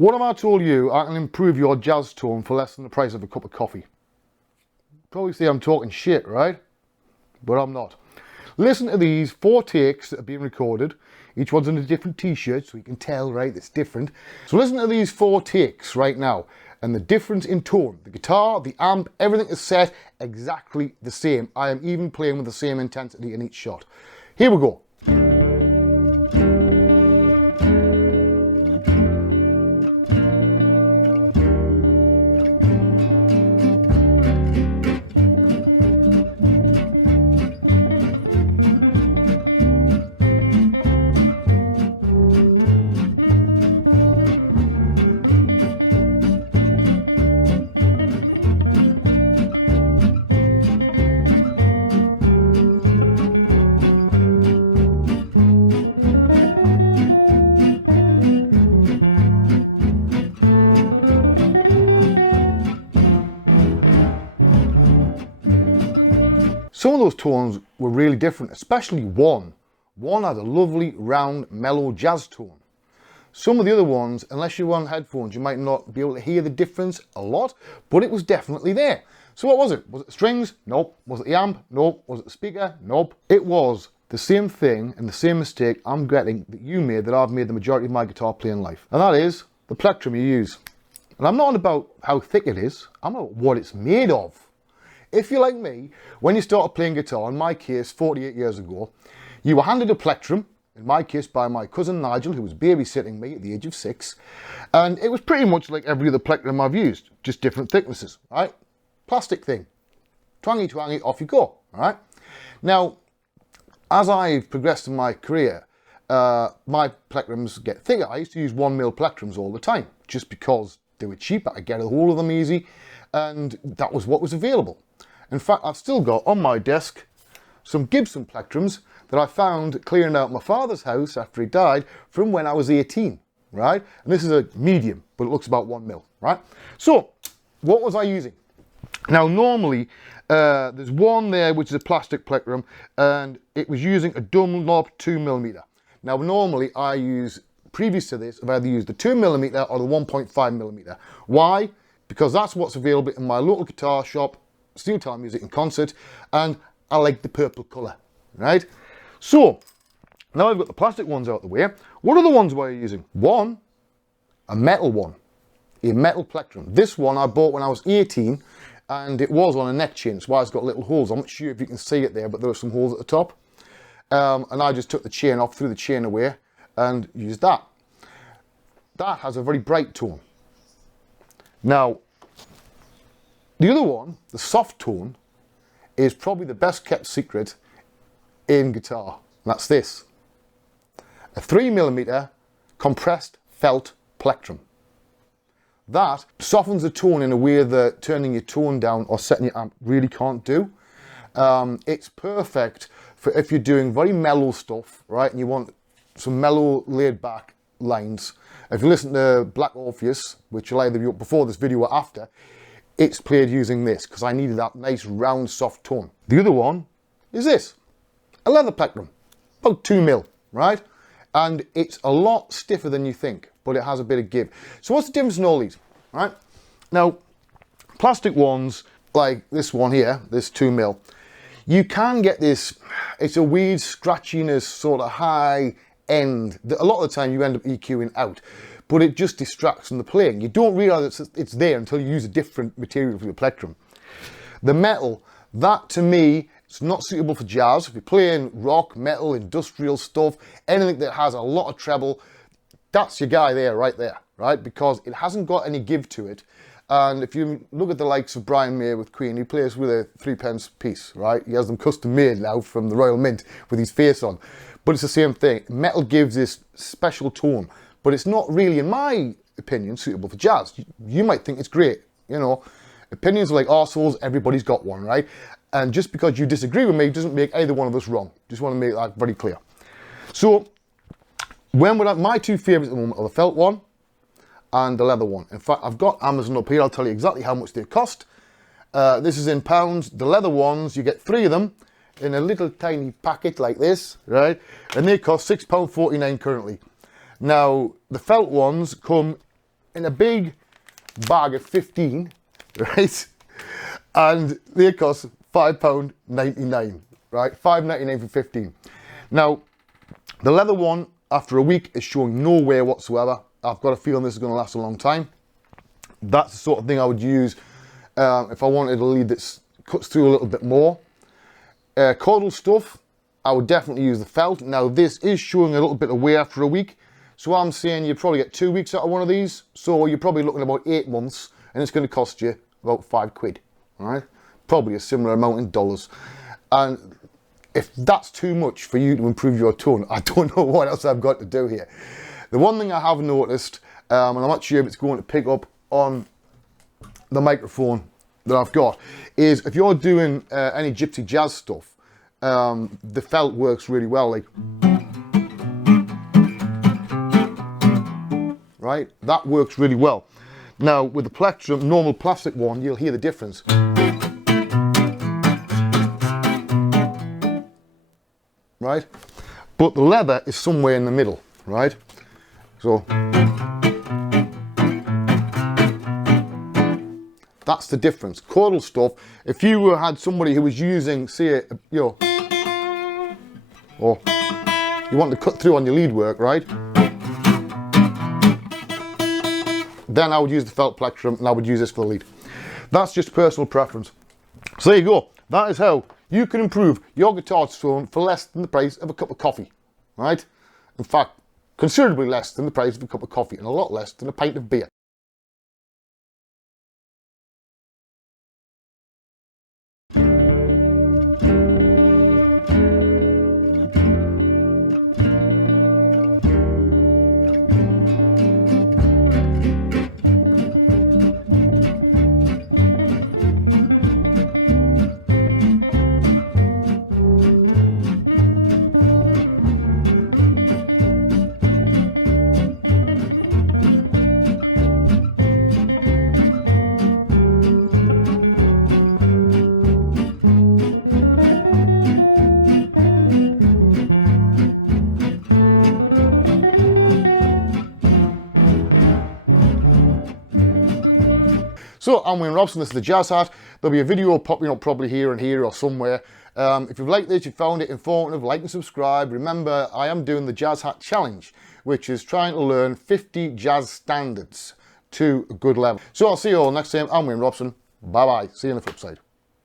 What have I told you I can improve your jazz tone for less than the price of a cup of coffee? Probably say I'm talking shit, right? But I'm not. Listen to these 4 takes that are being recorded. Each one's in a different t-shirt, so you can tell, right, it's different. So listen to these 4 takes right now, and the difference in tone. The guitar, the amp, everything is set exactly the same. I am even playing with the same intensity in each shot. Here we go. Some of those tones were really different, especially one. One had a lovely, round, mellow jazz tone. Some of the other ones, unless you're on headphones, you might not be able to hear the difference a lot, but it was definitely there. So what was it? Was it the strings? Nope. Was it the amp? Nope. Was it the speaker? Nope. It was the same thing and the same mistake I'm getting that you made, that I've made the majority of my guitar playing life. And that is the plectrum you use. And I'm not on about how thick it is, I'm about what it's made of. If you're like me, when you started playing guitar, in my case 48 years ago, you were handed a plectrum, in my case by my cousin Nigel, who was babysitting me at the age of 6, and it was pretty much like every other plectrum I've used, just different thicknesses, right? Plastic thing. Twangy, twangy, off you go, right? Now, as I've progressed in my career, my plectrums get thicker. I used to use 1mm plectrums all the time, just because they were cheap, I could get a hold of them easy, and that was what was available. In fact, I've still got on my desk some Gibson plectrums that I found clearing out my father's house after he died from when I was 18, right? And this is a medium, but it looks about 1mm, right? So, what was I using? Now, normally, there's one there which is a plastic plectrum, and it was using a Dunlop 2mm. Now, normally I use, previous to this, I've either used the 2mm or the 1.5mm. Why? Because that's what's available in my local guitar shop, Steel Time Music and Concert, and I like the purple colour, right? So, now I've got the plastic ones out the way, what are the ones we're using? One, a metal one, a metal plectrum. This one I bought when I was 18, and it was on a neck chain, that's why it's got little holes. I'm not sure if you can see it there, but there are some holes at the top. And I just took the chain off, threw the chain away, and used that. That has a very bright tone. Now, the other one, the soft tone, is probably the best kept secret in guitar. And that's this. A 3mm compressed felt plectrum. That softens the tone in a way that turning your tone down or setting your amp really can't do. It's perfect for if you're doing very mellow stuff, right, and you want some mellow laid back lines. If you listen to Black Orpheus, which will either be before this video or after, it's played using this because I needed that nice round soft tone. The other one is this, a leather plectrum, about 2mm, right? And it's a lot stiffer than you think, but it has a bit of give. So what's the difference in all these, right? Now, plastic ones, like this one here, this 2mm, you can get this, it's a weird scratchiness, sort of high end, that a lot of the time you end up EQing out, but it just distracts from the playing. You don't realise it's there until you use a different material for your plectrum. The metal, that to me, it's not suitable for jazz. If you're playing rock, metal, industrial stuff, anything that has a lot of treble, that's your guy there, right? Because it hasn't got any give to it. And if you look at the likes of Brian May with Queen, he plays with a 3p piece, right? He has them custom made now from the Royal Mint with his face on. But it's the same thing. Metal gives this special tone, but it's not really, in my opinion, suitable for jazz. You might think it's great, you know. Opinions are like arseholes, everybody's got one, right? And just because you disagree with me doesn't make either one of us wrong. Just want to make that very clear. So, my two favourites at the moment are the felt one and the leather one. In fact, I've got Amazon up here. I'll tell you exactly how much they cost. This is in pounds. The leather ones, you get 3 of them in a little tiny packet like this, right? And they cost £6.49 currently. Now, the felt ones come in a big bag of 15, right? And they cost £5.99, right? £5.99 for 15. Now, the leather one, after a week, is showing no wear whatsoever. I've got a feeling this is going to last a long time. That's the sort of thing I would use if I wanted a lead that cuts through a little bit more. Caudal stuff, I would definitely use the felt. Now, this is showing a little bit of wear after a week. So I'm saying you probably get 2 weeks out of one of these. So you're probably looking at about 8 months, and it's going to cost you about £5, all right? Probably a similar amount in dollars. And if that's too much for you to improve your tone, I don't know what else I've got to do here. The one thing I have noticed, and I'm not sure if it's going to pick up on the microphone that I've got, is if you're doing any gypsy jazz stuff, the felt works really well, like, right? That works really well. Now, with the plectrum, normal plastic one, you'll hear the difference. Right? But the leather is somewhere in the middle, right? So that's the difference. Caudal stuff, if you had somebody who was using, say, you know, or you want to cut through on your lead work, right? Then I would use the felt plectrum and I would use this for the lead. That's just personal preference. So there you go. That is how you can improve your guitar tone for less than the price of a cup of coffee, right? In fact, considerably less than the price of a cup of coffee and a lot less than a pint of beer. So I'm Wayne Robson, this is the Jazz Hat. There'll be a video popping up probably here and here or somewhere. If you've liked this, you found it informative, like and subscribe. Remember, I am doing the Jazz Hat Challenge, which is trying to learn 50 jazz standards to a good level. So I'll see you all next time. I'm Wayne Robson. Bye-bye. See you on the flip side.